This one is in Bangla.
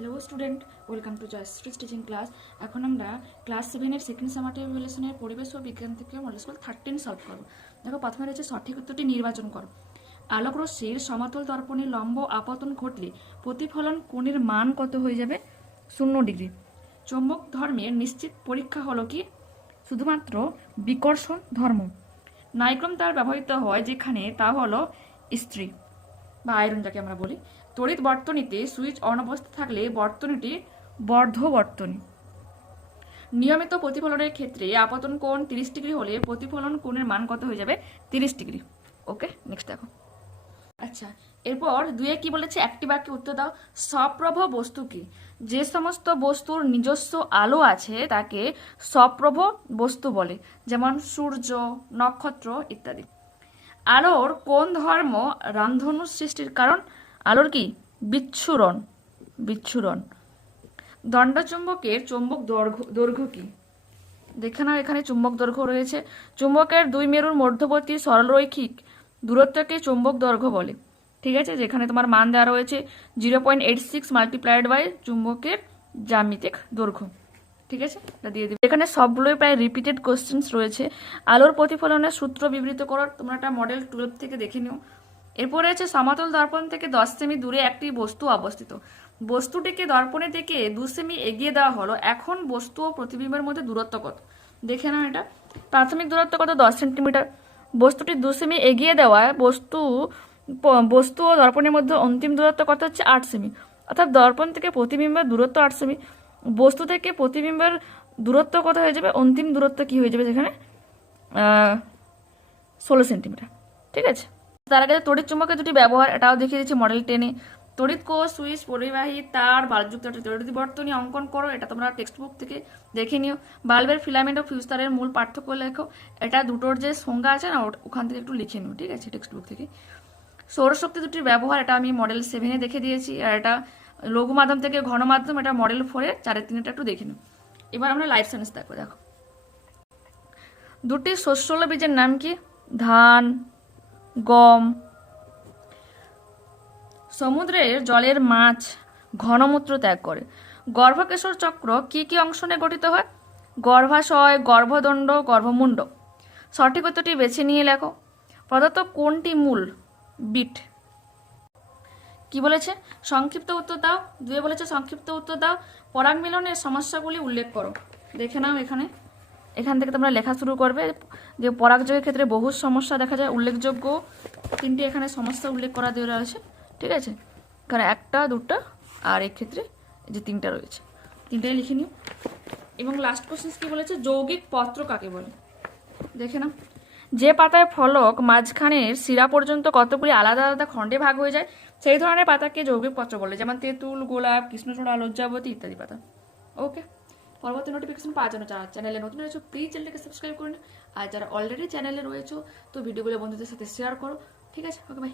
Hello student welcome to Jayashree teaching class এখন আমরা ক্লাস সেভেনের সেকেন্ড সামাটিভ রিলেশনের পরিবেশ ও বিজ্ঞান থেকে মডেল স্কুল থার্টিন সলভ করব। দেখো, প্রথমে রয়েছে সঠিক উত্তরটি নির্বাচন করো। আলোক রশ্মির সমতল দর্পণে লম্ব আপতন ঘটলে প্রতিফলন কোণের মান কত হয়ে যাবে? শূন্য ডিগ্রি। চৌম্বক ধর্মের নিশ্চিত পরীক্ষা হলো কি? শুধুমাত্র বিকর্ষণ ধর্ম। নাইক্রম তার ব্যবহৃত হয় যেখানে তা হলো স্ত্রী। বা আয়রন যাকে আমরা বলি তড়িৎ বর্তনীতে সুইচ অন অবস্থা থাকলে বর্তনীটি বর্ধ বর্তনী নিয়মিত প্রতিফলনের ক্ষেত্রে আপতন কোণ তিরিশ ডিগ্রি হলে প্রতিফলন কোণের মান কত হয়ে যাবে? তিরিশ ডিগ্রি। ওকে নেক্সট দেখো। আচ্ছা এরপর দুয়ে কি বলেছে? একটি বাক্যে উত্তর দাও। সপ্রভ বস্তু কি? যে সমস্ত বস্তুর নিজস্ব আলো আছে তাকে সপ্রভ বস্তু বলে, যেমন সূর্য, নক্ষত্র ইত্যাদি। আলোর কোন ধর্ম রামধনু সৃষ্টির কারণ? আলোর কি? বিচ্ছুরণ। বিচ্ছুরণ। দণ্ডচুম্বকের চুম্বক দৈর্ঘ্য দৈর্ঘ্য কি? দেখে নাও, এখানে চুম্বক দৈর্ঘ্য রয়েছে। চুম্বকের দুই মেরুর মধ্যবর্তী সরলরৈখিক দূরত্বকে চুম্বক দৈর্ঘ্য বলে। ঠিক আছে? যেখানে তোমার মান দেওয়া রয়েছে zero point eight six multiplied by চুম্বকের জ্যামিতিক দৈর্ঘ্য। ঠিক আছে? এটা দিয়ে দিবে। এখানে সবগুলোই প্রায় রিপিটেড কোশ্চেন্স রয়েছে। আলোর প্রতিফলনের সূত্র বিবৃত করার তোমরা একটা মডেল টুয়েলভ থেকে দেখে নিও। এরপরে আছে সমতল দর্পণ থেকে দশ সেমি দূরে একটি বস্তু অবস্থিত। বস্তুটিকে দর্পণে থেকে দু সেমি এগিয়ে দেওয়া হলো। এখন বস্তু ও প্রতিবিম্বের মধ্যে দূরত্ব কত? দেখে নাও এটা। প্রাথমিক দূরত্ব কত? দশ সেন্টিমিটার। বস্তুটি দু সেমি এগিয়ে দেওয়ায় বস্তু বস্তু ও দর্পণের মধ্যে অন্তিম দূরত্ব কত? হচ্ছে আট সেমি। অর্থাৎ দর্পণ থেকে প্রতিবিম্বের দূরত্ব আট সেমি। বস্তু থেকে প্রতিবিম্বের দূরত্ব কত হয়ে যাবে? অন্তিম দূরত্ব কি হয়ে যাবে সেখানে ষোলো সেন্টিমিটার। ঠিক আছে? তার আগে তড়িৎ চুম্বকের দুটি ব্যবহার, এটাও দেখিয়ে দিচ্ছি মডেল টেনে তড়িৎ কোষ, সুইচ, পরিবাহী, তার বাল্বযুক্ত একটি তড়িৎ বর্তনী অঙ্কন করো, এটা তোমরা টেক্সট বুক থেকে দেখে নিও। বাল্বের ফিলামেন্ট ও ফিউজ তারের মূল পার্থক্য লেখো। এটা দুটোর যে সংজ্ঞা আছে না ওখান থেকে একটু লিখে নিও, ঠিক আছে টেক্সট বুক থেকে। সৌরশক্তি দুটির ব্যবহার, এটা আমি মডেল সেভেনে দেখে দিয়েছি, আর এটা লঘু মাধ্যম থেকে ঘন মাধ্যম এটা মডেল ফোরে চারের তিনটা একটু দেখে নিও। এবার আমরা লাইফ সায়েন্স দেখো দেখো। দুটি শস্যল বীজের নাম কি? ধান, গম। সমুদ্রের জলের মাছ ঘনমূত্র ত্যাগ করে। গর্ভকেশর চক্র কি কি অংশ নিয়ে গঠিত হয়? গর্ভাশয়, গর্ভদণ্ড, গর্ভমুণ্ড। সঠিক উত্তরটি বেছে নিয়ে লেখো। প্রদত্ত কোনটি মূল বিট? কি বলেছে? সংক্ষিপ্ত উত্তর দাও। দুয়ে বলেছে, সংক্ষিপ্ত উত্তর দাও। পরাগ মিলনের সমস্যাগুলি উল্লেখ করো। দেখে নাও এখানে। এখান থেকে তোমরা লেখা শুরু করবে যে পরাগযোগের ক্ষেত্রে বহু সমস্যা দেখা যায়। উল্লেখযোগ্য তিনটি এখানে সমস্যা উল্লেখ করা দেওয়া রয়েছে। ঠিক আছে? এখানে একটা, দুটা আর এক্ষেত্রে যে তিনটা রয়েছে। তিনটাই লিখে নিও। এবং লাস্ট কোশ্চেন কি বলেছে? যৌগিক পত্র কাকে বলে? দেখে নাও। যে পাতায় ফলক মাঝখানের শিরা পর্যন্ত কতগুলি আলাদা আলাদা খণ্ডে ভাগ হয়ে যায়, সেই ধরনের পাতাকে যৌগিক পত্র বলে, যেমন তেঁতুল, গোলাপ কৃষ্ণচূড়া লজ্জাবতী ইত্যাদি পাতা। ওকে পরবর্তী নোটিফিকেশন পাওয়ার জন্য চ্যানেলে নতুন রয়েছে প্লিজ চ্যানেলটাকে সাবস্ক্রাইব করুন। আর যারা অলরেডি চ্যানেলে রয়েছে, তো ভিডিওগুলো বন্ধুদের সাথে শেয়ার করো। ঠিক আছে ওকে বাই